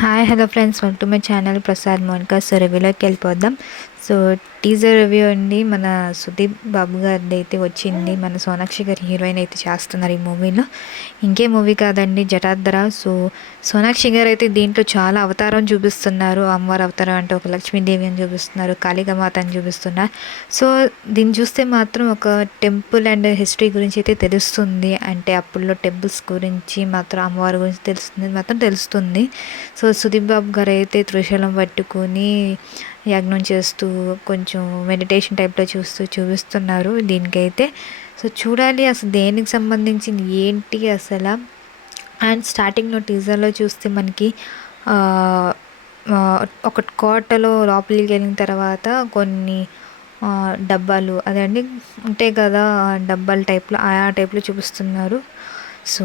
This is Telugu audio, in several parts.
Hi hello friends, welcome to my channel Prasad Monica. So రివ్యూలోకి వెళ్ళిపోదాం. సో టీజర్ రివ్యూ అండి. మన సుదీప్ బాబు గారిది అయితే వచ్చింది. మన సోనాక్షి గారి హీరోయిన్ అయితే చేస్తున్నారు ఈ మూవీలో. ఇంకే మూవీ కాదండి, జటాధర. సో సోనాక్షి గారు అయితే దీంట్లో చాలా అవతారం చూపిస్తున్నారు. అమ్మవారి అవతారం అంటే ఒక లక్ష్మీదేవి అని చూపిస్తున్నారు, కాళికామాత అని చూపిస్తున్నారు. సో దీన్ని చూస్తే మాత్రం ఒక టెంపుల్ అండ్ హిస్టరీ గురించి అయితే తెలుస్తుంది. అంటే అప్పుల్లో టెంపుల్స్ గురించి మాత్రం, అమ్మవారి గురించి తెలుస్తుంది. సో సుదీప్ బాబు గారు అయితే త్రిశూలం పట్టుకొని యజ్ఞం చేస్తూ కొంచెం మెడిటేషన్ టైప్లో చూపిస్తున్నారు దీనికైతే. సో చూడాలి అసలు దేనికి సంబంధించింది ఏంటి అసలు. అండ్ స్టార్టింగ్లో టీజర్లో చూస్తే మనకి ఒక కోటలో లోపలికి వెళ్ళిన తర్వాత కొన్ని డబ్బాలు అదే అండి ఉంటాయి కదా, డబ్బాల టైప్లో ఆ టైప్లో చూపిస్తున్నారు. సో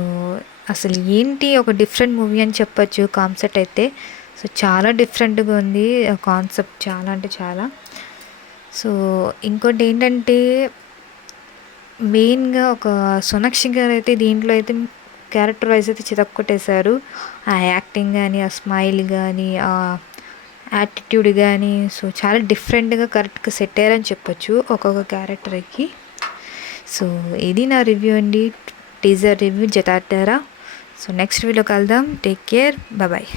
అసలు ఏంటి, ఒక డిఫరెంట్ మూవీ అని చెప్పొచ్చు కాన్సెప్ట్ అయితే. సో చాలా డిఫరెంట్గా ఉంది కాన్సెప్ట్, చాలా అంటే చాలా. సో ఇంకోటి ఏంటంటే మెయిన్గా ఒక సోనాక్షి గారు అయితే దీంట్లో అయితే క్యారెక్టర్ వైజ్ అయితే చితక్కొట్టేశారు. ఆ యాక్టింగ్ కానీ, ఆ స్మైల్ కానీ, ఆ యాటిట్యూడ్ కానీ, సో చాలా డిఫరెంట్గా కరెక్ట్గా సెట్ అయ్యారని చెప్పొచ్చు ఒక్కొక్క క్యారెక్టర్కి. సో ఇది నా రివ్యూ అండి, teaser review Jatadhara. So next video కలుద్దాం. Take care, bye.